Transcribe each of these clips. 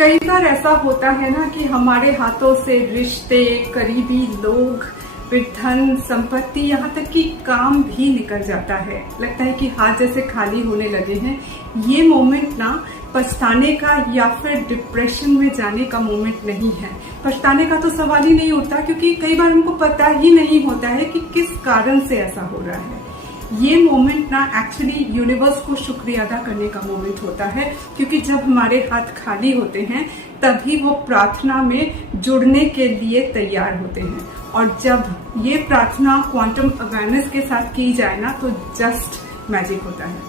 कई बार ऐसा होता है ना कि हमारे हाथों से रिश्ते, करीबी लोग, फिर धन, संपत्ति, यहाँ तक कि काम भी निकल जाता है। लगता है कि हाथ जैसे खाली होने लगे हैं। ये मोमेंट ना पछताने का या फिर डिप्रेशन में जाने का मोमेंट नहीं है। पछताने का तो सवाल ही नहीं उठता, क्योंकि कई बार हमको पता ही नहीं होता है कि किस कारण से ऐसा हो रहा है। ये मोमेंट ना एक्चुअली यूनिवर्स को शुक्रिया अदा करने का मोमेंट होता है, क्योंकि जब हमारे हाथ खाली होते हैं तभी वो प्रार्थना में जुड़ने के लिए तैयार होते हैं। और जब ये प्रार्थना क्वांटम अवेयरनेस के साथ की जाए ना, तो जस्ट मैजिक होता है।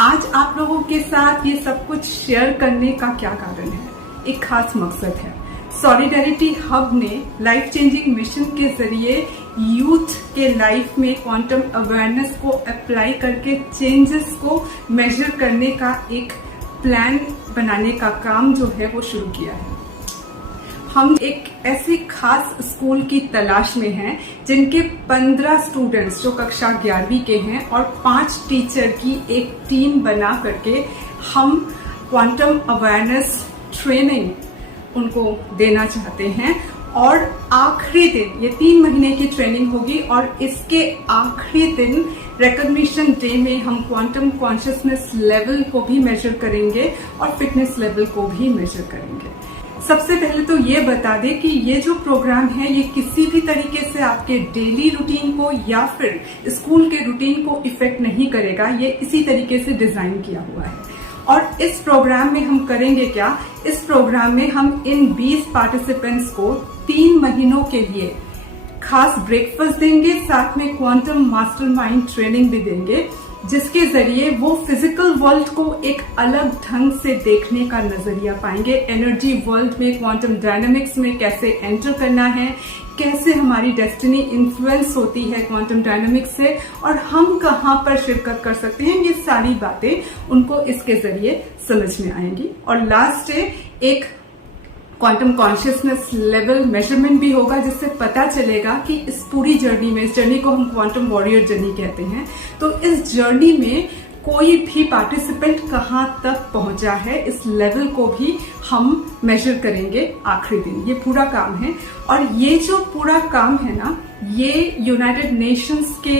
आज आप लोगों के साथ ये सब कुछ शेयर करने का क्या कारण है? एक खास मकसद है। सॉलिडेरिटी हब ने लाइफ चेंजिंग मिशन के जरिए यूथ के लाइफ में क्वांटम अवेयरनेस को अप्लाई करके चेंजेस को मेजर करने का एक प्लान बनाने का काम जो है वो शुरू किया है। हम एक ऐसे खास स्कूल की तलाश में हैं जिनके 15 स्टूडेंट्स जो कक्षा 11वीं के हैं और 5 टीचर की एक टीम बना करके हम क्वांटम अवेयरनेस ट्रेनिंग उनको देना चाहते हैं। और आखिरी दिन, ये 3 महीने की ट्रेनिंग होगी और इसके आखिरी दिन रिकॉग्निशन डे में हम क्वांटम कॉन्शियसनेस लेवल को भी मेजर करेंगे और फिटनेस लेवल को भी मेजर करेंगे। सबसे पहले तो ये बता दें कि ये जो प्रोग्राम है ये किसी भी तरीके से आपके डेली रूटीन को या फिर स्कूल के रूटीन को इफेक्ट नहीं करेगा। ये इसी तरीके से डिजाइन किया हुआ है। और इस प्रोग्राम में हम करेंगे क्या? इस प्रोग्राम में हम इन 20 पार्टिसिपेंट्स को 3 महीनों के लिए खास ब्रेकफास्ट देंगे, साथ में क्वांटम मास्टरमाइंड ट्रेनिंग भी देंगे, जिसके जरिए वो फिजिकल वर्ल्ड को एक अलग ढंग से देखने का नजरिया पाएंगे। एनर्जी वर्ल्ड में, क्वांटम डायनामिक्स में कैसे एंटर करना है, कैसे हमारी डेस्टिनी इन्फ्लुएंस होती है क्वांटम डायनामिक्स से, और हम कहाँ पर शिरकत कर सकते हैं। ये सारी बातें उनको इसके जरिए समझ में आएंगी। और लास्ट डे एक क्वांटम कॉन्शियसनेस लेवल मेजरमेंट भी होगा, जिससे पता चलेगा कि इस पूरी जर्नी में, इस जर्नी को हम क्वांटम वॉरियर जर्नी कहते हैं, तो इस जर्नी में कोई भी पार्टिसिपेंट कहाँ तक पहुंचा है, इस लेवल को भी हम मेजर करेंगे आखिरी दिन। ये पूरा काम है। और ये जो पूरा काम है ना, ये यूनाइटेड नेशंस के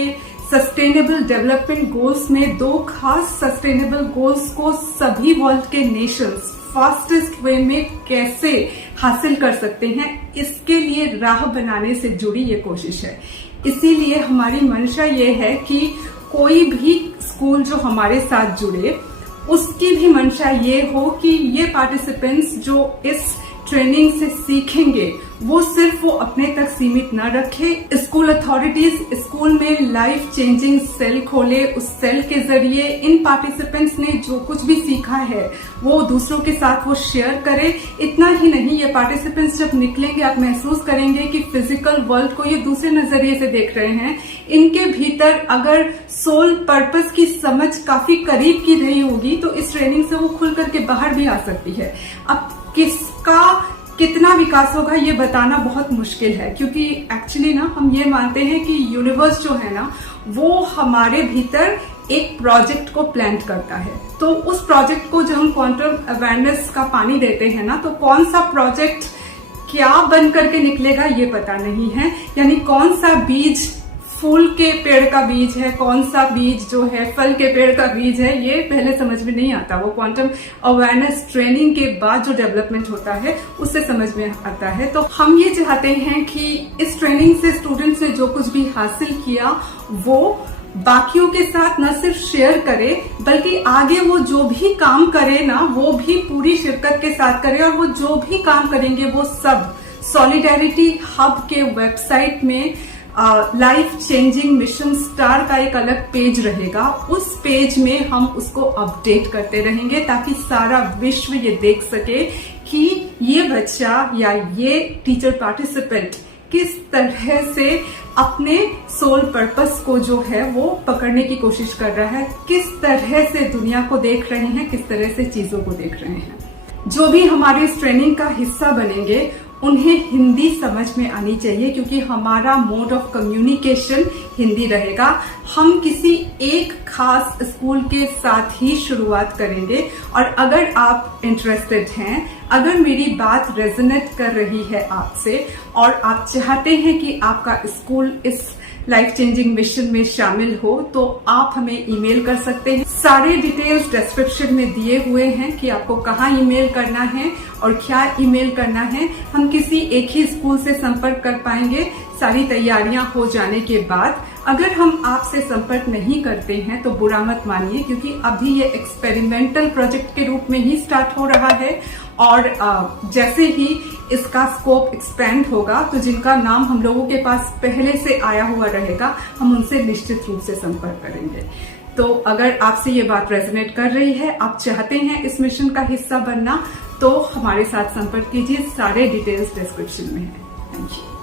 सस्टेनेबल डेवलपमेंट गोल्स में 2 खास सस्टेनेबल गोल्स को सभी वर्ल्ड के नेशंस फास्टेस्ट वे में कैसे हासिल कर सकते हैं, इसके लिए राह बनाने से जुड़ी ये कोशिश है। इसीलिए हमारी मंशा ये है कि कोई भी स्कूल जो हमारे साथ जुड़े, उसकी भी मंशा ये हो कि ये पार्टिसिपेंट्स जो इस ट्रेनिंग से सीखेंगे वो सिर्फ वो अपने तक सीमित न रखे। स्कूल अथॉरिटीज स्कूल में लाइफ चेंजिंग सेल खोले, उस सेल के जरिए इन पार्टिसिपेंट्स ने जो कुछ भी सीखा है वो दूसरों के साथ वो शेयर करे। इतना ही नहीं, ये पार्टिसिपेंट्स जब निकलेंगे आप महसूस करेंगे कि फिजिकल वर्ल्ड को ये दूसरे नजरिए से देख रहे हैं। इनके भीतर अगर सोल पर्पस की समझ काफी करीब की रही होगी तो इस ट्रेनिंग से वो खुल करके बाहर भी आ सकती है। अब किसका कितना विकास होगा ये बताना बहुत मुश्किल है, क्योंकि एक्चुअली ना हम ये मानते हैं कि यूनिवर्स जो है ना वो हमारे भीतर एक प्रोजेक्ट को प्लान करता है। तो उस प्रोजेक्ट को जब हम क्वांटम अवेयरनेस का पानी देते हैं ना, तो कौन सा प्रोजेक्ट क्या बन करके निकलेगा ये पता नहीं है। यानी कौन सा बीज फूल के पेड़ का बीज है, कौन सा बीज जो है फल के पेड़ का बीज है, ये पहले समझ में नहीं आता। वो क्वांटम अवेयरनेस ट्रेनिंग के बाद जो डेवलपमेंट होता है उससे समझ में आता है। तो हम ये चाहते हैं कि इस ट्रेनिंग से स्टूडेंट्स ने जो कुछ भी हासिल किया वो बाकियों के साथ न सिर्फ शेयर करे, बल्कि आगे वो जो भी काम करे ना वो भी पूरी शिरकत के साथ करे। और वो जो भी काम करेंगे वो सब सॉलिडेरिटी हब के वेबसाइट में लाइफ चेंजिंग मिशन स्टार का एक अलग पेज रहेगा। उस पेज में हम उसको अपडेट करते रहेंगे ताकि सारा विश्व ये देख सके कि ये बच्चा या ये टीचर पार्टिसिपेंट किस तरह से अपने सोल पर्पस को जो है वो पकड़ने की कोशिश कर रहा है, किस तरह से दुनिया को देख रहे हैं, किस तरह से चीजों को देख रहे हैं। जो भी हमारे इस ट्रेनिंग का हिस्सा बनेंगे उन्हें हिंदी समझ में आनी चाहिए, क्योंकि हमारा मोड ऑफ कम्युनिकेशन हिंदी रहेगा। हम किसी एक खास स्कूल के साथ ही शुरुआत करेंगे, और अगर आप इंटरेस्टेड हैं, अगर मेरी बात रेजोनेट कर रही है आपसे और आप चाहते हैं कि आपका स्कूल इस लाइफ चेंजिंग मिशन में शामिल हो, तो आप हमें ईमेल कर सकते हैं। सारे डिटेल्स डिस्क्रिप्शन में दिए हुए हैं कि आपको कहाँ ईमेल करना है और क्या ईमेल करना है। हम किसी एक ही स्कूल से संपर्क कर पाएंगे सारी तैयारियां हो जाने के बाद। अगर हम आपसे संपर्क नहीं करते हैं तो बुरा मत मानिए, क्योंकि अभी ये एक्सपेरिमेंटल प्रोजेक्ट के रूप में ही स्टार्ट हो रहा है, और जैसे ही इसका स्कोप एक्सपेंड होगा तो जिनका नाम हम लोगों के पास पहले से आया हुआ रहेगा, हम उनसे निश्चित रूप से संपर्क करेंगे। तो अगर आपसे ये बात रेजोनेट कर रही है, आप चाहते हैं इस मिशन का हिस्सा बनना, तो हमारे साथ संपर्क कीजिए। सारे डिटेल्स डिस्क्रिप्शन में है। Thank you.